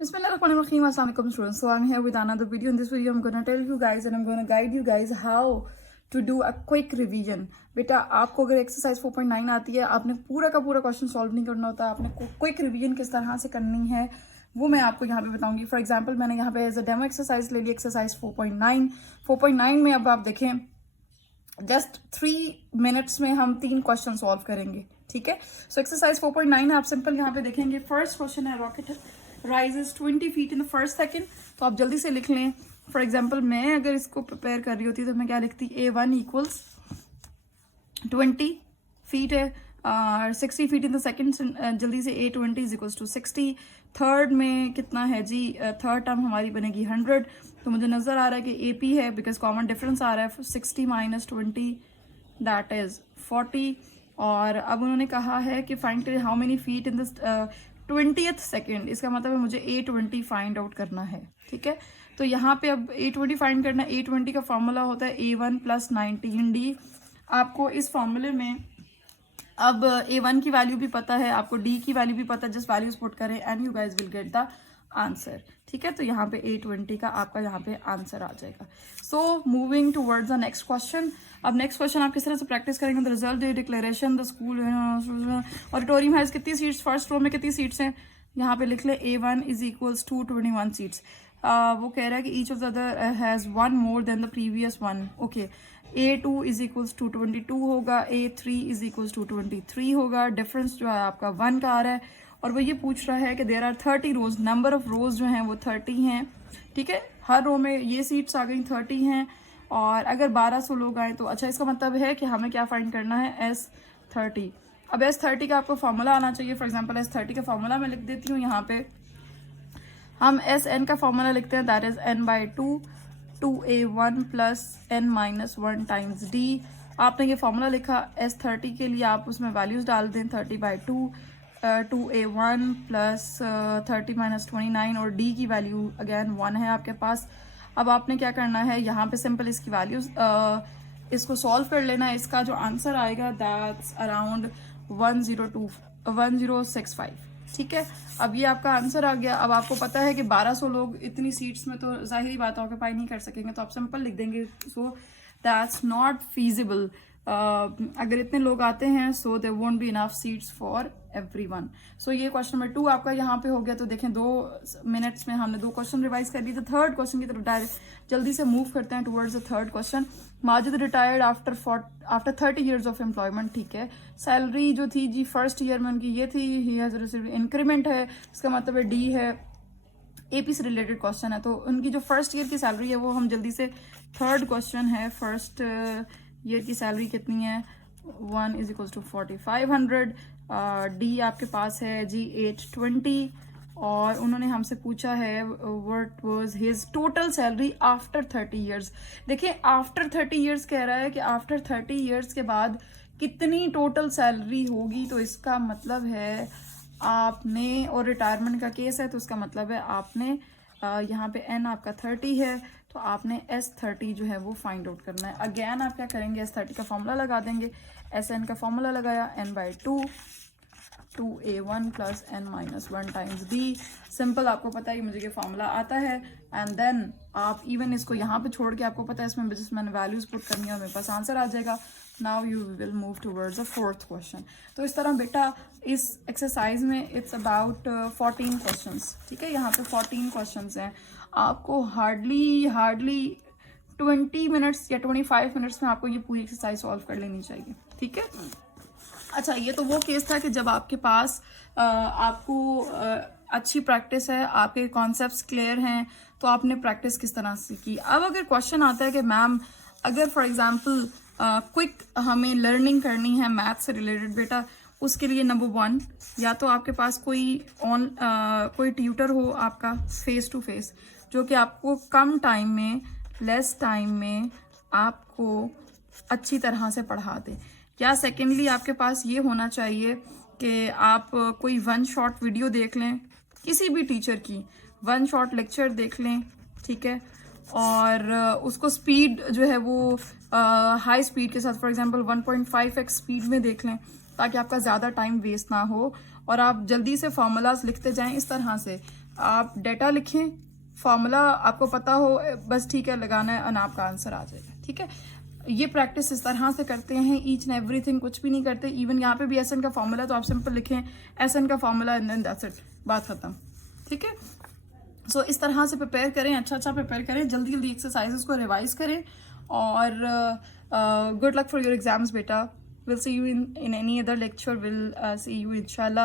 Bismillahirrahmanirrahim. Assalamu alaikum students. So I'm here with another video. In this video I'm going to tell you guys and I'm going to guide you guys how to do a quick revision. बेटा आपको अगर exercise 4.9 आती है, आपने पूरा का पूरा question solve नहीं करना होता, आपने क्विक रिवीजन किस तरह से करनी है वो मैं आपको यहाँ पे बताऊंगी. फॉर एग्जांपल मैंने यहाँ पे एज अ डेमो एक्सरसाइज ले ली एक्सरसाइज 4.9 में. अब आप देखें जस्ट 3 मिनट्स में हम 3 क्वेश्चन सॉल्व करेंगे. ठीक है, सो एक्सरसाइज 4.9 आप सिंपल यहाँ पे देखेंगे. फर्स्ट क्वेश्चन है rocket rises 20 feet in the first second. तो आप जल्दी से लिख लें. फॉर एग्जाम्पल मैं अगर इसको प्रिपेयर कर रही होती तो मैं क्या लिखती, A1 इक्वल्स 20 फीट है और 60 फीट इन द सेकेंड. जल्दी से A20 is equals to 60. Third में कितना है जी, थर्ड टर्म हमारी बनेगी 100. तो मुझे नजर आ रहा है कि AP है बिकॉज कॉमन डिफरेंस आ रहा है. 60 माइनस 20 दैट इज 40. और अब उन्होंने कहा है कि find how many feet in the 20th second. इसका मतलब है मुझे A20 फाइंड आउट करना है. ठीक है, तो यहाँ पे अब A20 फाइंड करना है. A20 का फॉर्मूला होता है A1 प्लस 19D. आपको इस फॉर्मूले में अब A1 की वैल्यू भी पता है, आपको D की वैल्यू भी पता है. जस्ट वैल्यूज पुट करें and you guys will get the answer. ठीक है, तो यहाँ पे A20 का आपका यहाँ पे आंसर आ जाएगा. So moving towards the next question. अब नेक्स्ट क्वेश्चन आप किस तरह से प्रैक्टिस करेंगे. The result declaration the school auditorium has कितनी सीट्स, फर्स्ट रो में कितनी सीट्स हैं यहाँ पे लिख ले. A1 is equals to 21 seats. वो कह रहा है कि each of the other has one more than the previous one. Okay, A2 is equals to 22 होगा, A3 इज इक्वल्स टू 23 होगा. डिफरेंस जो है आपका 1 का आ रहा है. और वो ये पूछ रहा है कि there are 30 rows, number of rows जो हैं वो 30 हैं. ठीक है, हर रो में ये सीट्स आ गई 30 हैं. और अगर 1200 लोग आए तो अच्छा, इसका मतलब है कि हमें क्या फाइंड करना है, S30. अब S30 का आपको फॉर्मूला आना चाहिए. फॉर एग्जांपल S30 का फॉर्मूला मैं लिख देती हूँ. यहाँ पे हम SN का फॉर्मूला लिखते हैं, that is N/2 2A1 plus N-1 times D. आपने ये फॉर्मूला लिखा. S30 के लिए आप उसमें वैल्यूज डाल दें, 30/2 2A1 प्लस 30 माइनस 29 और D की वैल्यू अगेन 1 है आपके पास. अब आपने क्या करना है, यहाँ पे सिंपल इसकी वैल्यूज इसको सॉल्व कर लेना है. इसका जो आंसर आएगा दैट्स अराउंड 1065. ठीक है, अब ये आपका आंसर आ गया. अब आपको पता है कि 1200 लोग इतनी सीट्स में तो जाहिर बात ऑक्यूपाई नहीं कर सकेंगे, तो आप सिंपल लिख देंगे सो दैट्स नॉट फीजिबल. अगर इतने लोग आते हैं so there won't be enough seats for everyone. So ये क्वेश्चन नंबर 2 आपका यहाँ पे हो गया. तो देखें 2 मिनट्स में हमने 2 क्वेश्चन रिवाइज कर लिए. तो थर्ड क्वेश्चन की तरफ डायरेक्ट जल्दी से मूव करते हैं towards the third question. Majid retired after 30 years of employment. ठीक है, सैलरी जो थी जी फर्स्ट ईयर में उनकी ये थी, ही हैज रिसीव्ड इंक्रीमेंट है, इसका मतलब है D है. AP से रिलेटेड क्वेश्चन है, तो उनकी जो फर्स्ट ईयर की सैलरी है वो हम जल्दी से, थर्ड क्वेश्चन है, फर्स्ट ईयर की सैलरी कितनी है, 1 इज इक्वल टू 4500. D आपके पास है जी 820. और उन्होंने हमसे पूछा है what was his total salary after 30 years. देखिए आफ्टर 30 इयर्स कह रहा है कि आफ्टर 30 इयर्स के बाद कितनी टोटल सैलरी होगी. तो इसका मतलब है आपने, और रिटायरमेंट का केस है तो उसका मतलब है आपने यहाँ पे N आपका 30 है तो आपने S30 जो है वो फाइंड आउट करना है. अगेन आप क्या करेंगे, S30 का फॉर्मूला लगा देंगे. SN का फॉर्मूला लगाया, N/2 2A1 plus N-1 times D. Simple, आपको पता है मुझे ये फॉर्मूला आता है. एंड देन आप इवन इसको यहाँ पे छोड़ के, आपको पता है इसमें जिस मैंने वैल्यूज पुट करनी है और मेरे पास आंसर आ जाएगा. Now you will move towards the fourth question. तो इस तरह बेटा इस एक्सरसाइज में इट्स अबाउट 14 क्वेश्चंस. ठीक है, यहाँ पे 14 क्वेश्चंस हैं. आपको हार्डली 20 मिनट्स या 25 मिनट्स में आपको ये पूरी एक्सरसाइज सॉल्व कर लेनी चाहिए. ठीक है, अच्छा ये तो वो केस था कि जब आपके पास आपको अच्छी प्रैक्टिस है, आपके कॉन्सेप्ट्स क्लियर हैं, तो आपने प्रैक्टिस किस तरह से की. अब अगर क्वेश्चन आता है कि मैम अगर फॉर एग्जांपल क्विक हमें लर्निंग करनी है मैथ से रिलेटेड, बेटा उसके लिए नंबर 1 या तो आपके पास कोई ट्यूटर हो आपका फेस टू फेस, जो कि आपको कम टाइम में, लेस टाइम में आपको अच्छी तरह से पढ़ा दे. या सेकेंडली आपके पास ये होना चाहिए कि आप कोई 1 शॉट वीडियो देख लें किसी भी टीचर की, 1 शॉट लेक्चर देख लें. ठीक है, और उसको स्पीड जो है वो हाई स्पीड के साथ, फॉर एग्जांपल 1.5x स्पीड में देख लें ताकि आपका ज़्यादा टाइम वेस्ट ना हो और आप जल्दी से फॉर्मूलाज लिखते जाएं इस तरह से आप डेटा लिखें, फॉर्मूला आपको पता हो, बस ठीक है लगाना है और आपका आंसर आ जाएगा। ठीक है, ये प्रैक्टिस इस तरह से करते हैं, ईच एंड एवरीथिंग कुछ भी नहीं करते। इवन यहाँ पे भी एस एन का फॉर्मूला तो आप सिंपल लिखें एस एन का formula and then that's it, बात खत्म। ठीक है, सो इस तरह से प्रिपेयर करें, अच्छा प्रिपेयर करें, जल्दी जल्दी एक्सरसाइजेस को रिवाइज करें और good luck for your exams बेटा। We'll see you in any other lecture. We'll see you inshallah